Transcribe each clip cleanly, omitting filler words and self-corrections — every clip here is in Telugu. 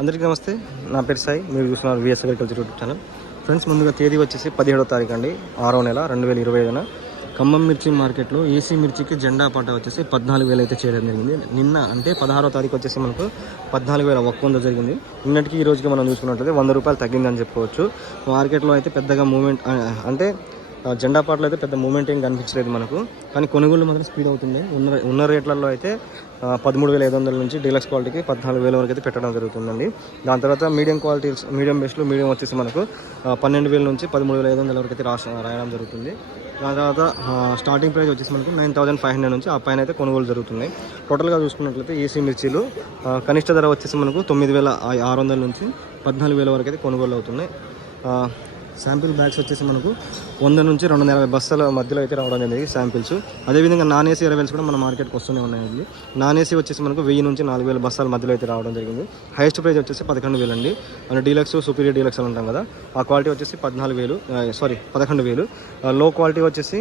అందరికీ నమస్తే. నా పేరు సాయి. మీరు చూస్తున్నారు VS agriculture YouTube channel. Friends, ముందుగా తేదీ వచ్చేసి 17వ తారీఖు అండి, 6వ నెల 2025. ఖమ్మం మిర్చి మార్కెట్లో ఏసీ మిర్చికి జెండా పాట వచ్చేసి 14,000 అయితే చేయడం జరిగింది. నిన్న అంటే 16వ తారీఖు వచ్చేసి మనకు 14,100 జరిగింది. నిన్నటికి ఈ రోజుకి మనం చూసుకున్నట్లయితే 100 రూపాయలు తగ్గిందని చెప్పుకోవచ్చు. మార్కెట్లో అయితే పెద్దగా మూమెంట్ అంటే జెండా పాటలో అయితే పెద్ద మూమెంట్ ఏం కనిపించలేదు మనకు, కానీ కొనుగోలు మాత్రం స్పీడ్ అవుతుంది. ఉన్న రేట్లలో అయితే 13,500 నుంచి డీలక్స్ క్వాలిటీకి 14,000 వరకు అయితే పెట్టడం జరుగుతుందండి. దాని తర్వాత మీడియం క్వాలిటీస్, మీడియం బెస్ట్లో మీడియం వచ్చేసి మనకు 12,000 నుంచి 13,500 వరకు అయితే రాయడం జరుగుతుంది. దాని తర్వాత స్టార్టింగ్ ప్రైస్ వచ్చేసి మనకు 9,500 నుంచి ఆ పైన అయితే కొనుగోలు జరుగుతున్నాయి. టోటల్గా చూసుకున్నట్లయితే ఏసీ మిర్చీలు కనిష్ట ధర వచ్చేసి మనకు 9,600 నుంచి 14,000 వరకు అయితే కొనుగోలు అవుతున్నాయి. శాంపిల్ బ్యాగ్స్ వచ్చేసి మనకు 100 నుంచి 250 బస్తాల మధ్యలో అయితే రావడం జరిగింది శాంపిల్స్. అదేవిధంగా నాన్ ఏసీ అరైవల్స్ కూడా మన మార్కెట్కి వస్తూనే ఉన్నాయండి. నాన్ ఏసీ వచ్చేసి మనకు 1000 నుంచి 4,000 బస్తాల మధ్యలో అయితే రావడం జరిగింది. హైయెస్ట్ ప్రైస్ వచ్చేసి 11,000 అండి. అంటే డీలక్స్, సూపీరియర్ డీలక్స్ అని ఉంటాం కదా, ఆ క్వాలిటీ వచ్చేసి 11,000. లో క్వాలిటీ వచ్చేసి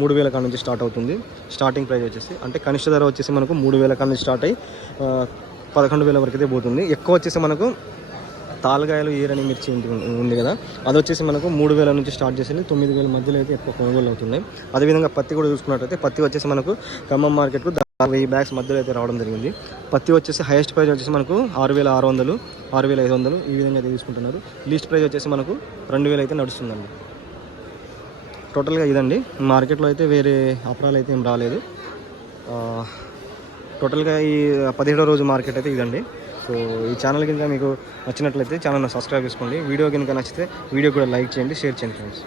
3,000 కాడ నుంచి స్టార్ట్ అవుతుంది. స్టార్టింగ్ ప్రైస్ వచ్చేసి అంటే కనిష్ట ధర వచ్చేసి మనకు 3,000 కాడ నుంచి స్టార్ట్ అయ్యి 11,000 వరకు అయితే పోతుంది. ఎక్కువ వచ్చేసి మనకు తాలుగాయలు ఈరని మిర్చి ఉంది కదా, అది వచ్చేసి మనకు 3,000 నుంచి స్టార్ట్ చేసి 9,000 మధ్యలో అయితే ఎక్కువ కొనుగోలు అవుతున్నాయి. అదేవిధంగా పత్తి కూడా చూసుకున్నట్లయితే పత్తి వచ్చేసి మనకు ఖమ్మం మార్కెట్కు 1000 బ్యాగ్స్ మధ్యలో అయితే రావడం జరిగింది. పత్తి వచ్చేసి హైయెస్ట్ ప్రైస్ వచ్చేసి మనకు 6,600, 6,500 ఈ విధంగా అయితే తీసుకుంటున్నారు. లీస్ట్ ప్రైస్ వచ్చేసి మనకు 2,000 అయితే నడుస్తుందండి. టోటల్గా ఇదండి. మార్కెట్లో అయితే వేరే అపరాలు అయితే ఏం రాలేదు. టోటల్గా ఈ 17వ రోజు మార్కెట్ అయితే ఇదండి. సో ఈ ఛానల్ కనుక మీకు నచ్చినట్లయితే ఛానల్ని సబ్స్క్రైబ్ చేసుకోండి. వీడియో కనుక నచ్చితే వీడియో కూడా లైక్ చేయండి, షేర్ చేయండి ఫ్రెండ్స్.